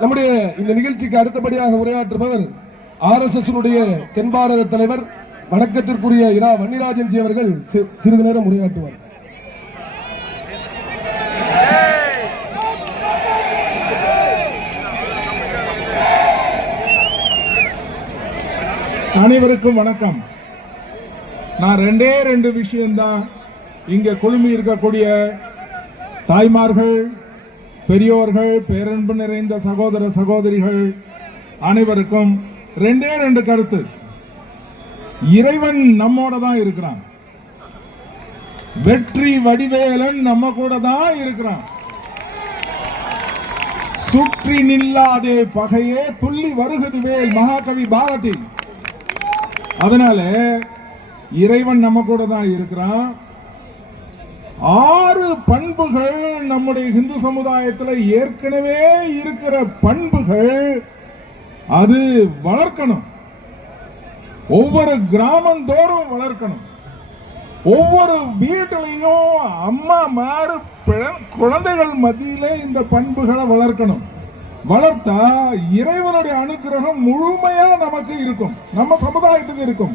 நம்முடைய இந்த நிகழ்ச்சிக்கு அடுத்தபடியாக உரையாற்றுபவர் RSS தென் பாரத தலைவர் வணக்கத்திற்குரிய இரா வன்னிராஜன் ஜி அவர்கள் சிறிது நேரம் உரையாற்றுவார். அனைவருக்கும் வணக்கம். நான் ரெண்டு விஷயம்தான் இங்க குழுமி இருக்கக்கூடிய தாய்மார்கள், பெரியோர்கள், பேரன்பு நிறைந்த சகோதர சகோதரிகள் அனைவருக்கும் ரெண்டு கருத்து. இறைவன் நம்மோட தான் இருக்கிறான். வெற்றி வடிவேலன் நம்ம கூட தான் இருக்கிறான். சுற்றி நில்லாதே பகையே துள்ளி வருகுதுவேல் மகாகவி பாரதி. அதனால இறைவன் நம்ம கூட தான் இருக்கிறான். 6 பண்புகள் நம்முடைய இந்து சமுதாயத்தில் ஏற்கனவே இருக்கிற பண்புகள், அது வளர்க்கணும். ஒவ்வொரு கிராமந்தோறும் வளர்க்கணும். ஒவ்வொரு வீட்டிலையும் அம்மா மாறு குழந்தைகள் மத்தியிலே இந்த பண்புகளை வளர்க்கணும். வளர்த்தா இறைவனுடைய அனுகிரகம் முழுமையா நமக்கு இருக்கும், நம்ம சமுதாயத்துக்கு இருக்கும்.